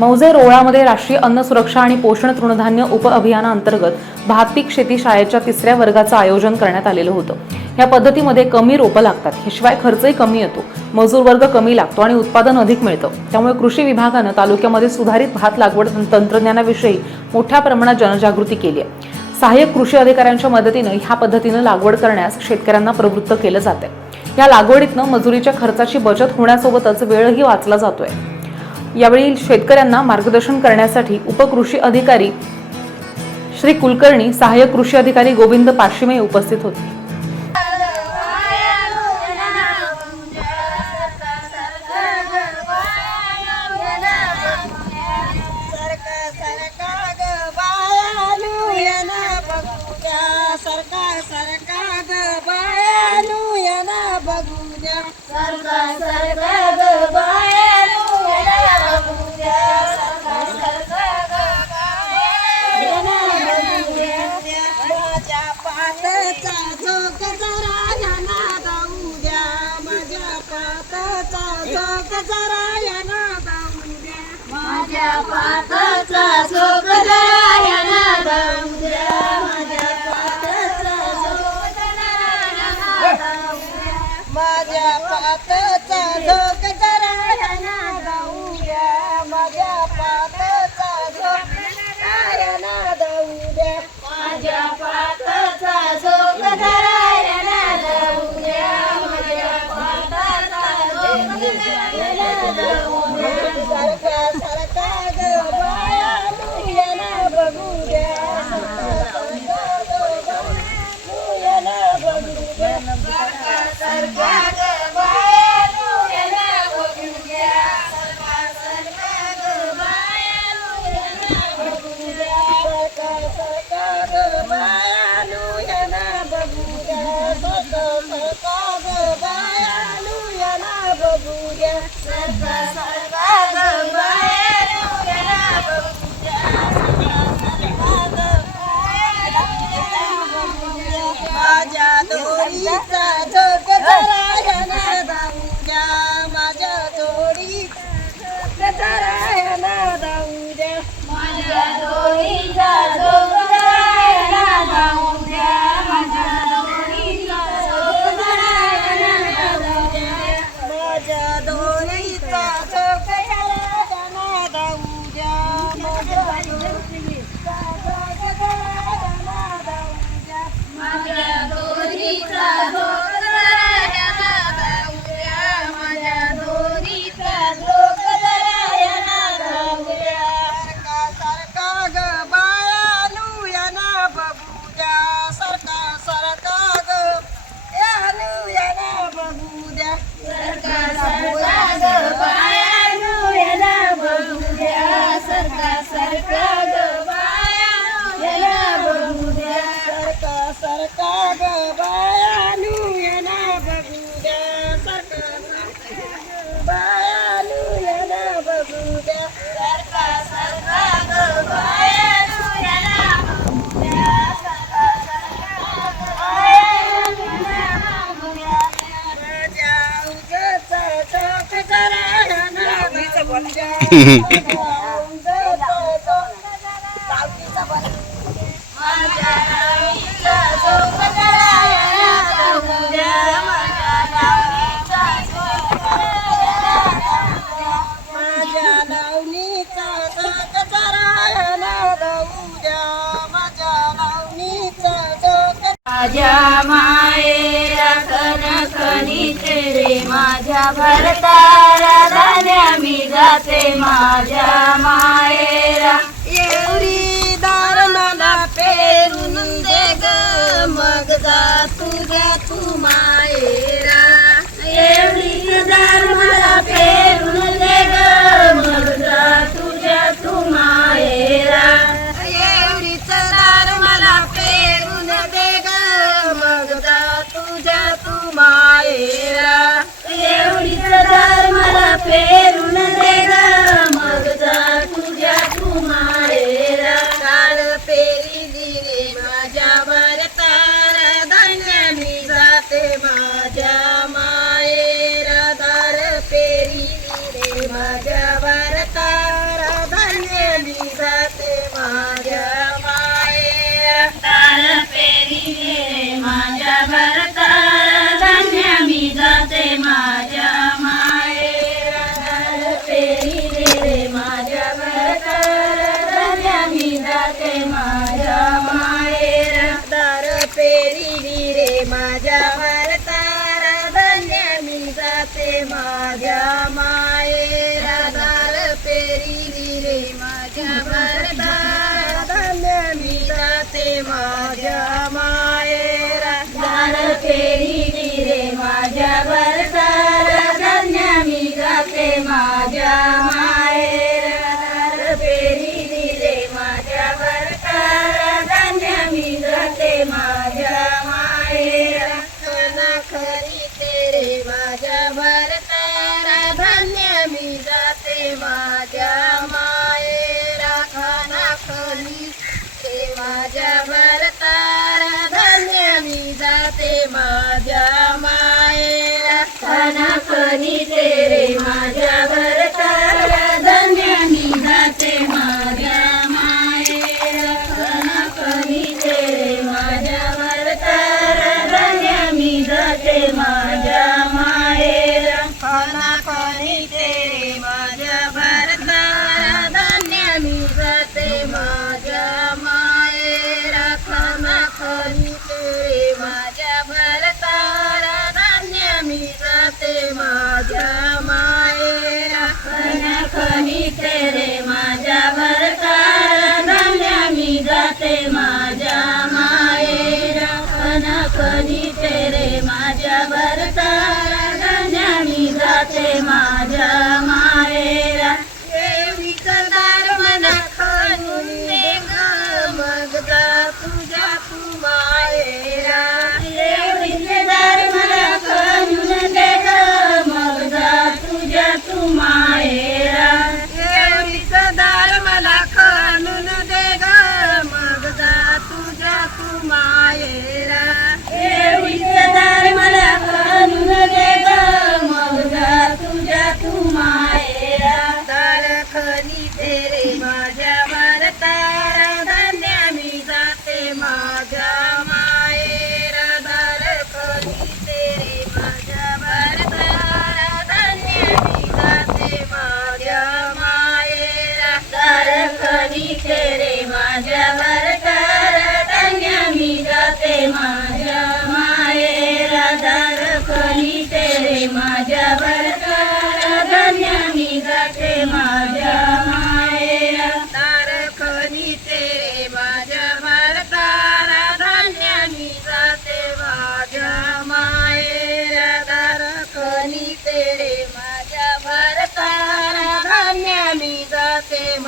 मौजे रोळामध्ये राष्ट्रीय अन्न सुरक्षा आणि पोषण तृणधान्य उप अभियानाअंतर्गत भात पीक शेती शाळेच्या तिसऱ्या वर्गाचं आयोजन करण्यात आलेलं होतं. या पद्धतीमध्ये कमी रोपं लागतात. शिवाय खर्चही कमी येतो. मजूर वर्ग कमी लागतो आणि उत्पादन अधिक मिळतं. त्यामुळे कृषी विभागानं तालुक्यामध्ये सुधारित भात लागवड तंत्रज्ञानाविषयी मोठ्या प्रमाणात जनजागृती केली आहे. सहाय्यक कृषी अधिकाऱ्यांच्या मदतीनं ह्या पद्धतीनं लागवड करण्यास शेतकऱ्यांना प्रवृत्त केलं जाते या लागवडीतनं मजुरीच्या खर्चाची बचत होण्यासोबतच वेळही वाचला जातोय. यावेळी शेतकऱ्यांना मार्गदर्शन करण्यासाठी उपकृषी अधिकारी श्री कुलकर्णी सहाय्यक कृषी अधिकारी गोविंद पाशिमे उपस्थित होते सरकार सरकार बघूया सरका सरकार पातचा झोक जरा यांना जाऊ द्या माझ्या पातचा झोक जरा जाऊ द्या माझ्या पाताचा झोक जरायना जाऊ द्या माझ्या पाताचा झोक जाऊ द्या माझ्या पाताचा झोक Yes, the सरका सरका ग बायानू यांना बघू द्या. सरका सरका ग बायानू यांना बघू द्या. सरका सरका ग बायानू यांना बघू द्या. सरका सरका ग बायानू यांना बघू द्या. सरका सरका ग बायानू यांना बघू द्या. माझ्या उगाचा चौक जरा यांना बघू द्या. माझ्या मायेला कणकणीचे रे माझ्या भरतारा दाण्या मी जाते माझ्या मायेला एवढी दार मला पेरून दे ग मग जा तुझ्या तू मा तुझ्या तू मायेरा एवढीच मला पेरून दे मग जा तुझ्या तू मायेरा काल पेरी दिले माझ्या बर तारा धन्य मी जाते माझ्या माझ्या मायेला दार पेरी दिले माझ्या भारताला मी जाते माझ्या मायेला दार पेरी दिले माझ्या भारत my God. পূজা माझ्या बरकाला धन्य मी जाते माझ्या मायेला. तारखनी माझ्या भारताला तेरे मी जाते माझ्या मायेला. माझ्या भारताला धन्य मी जाते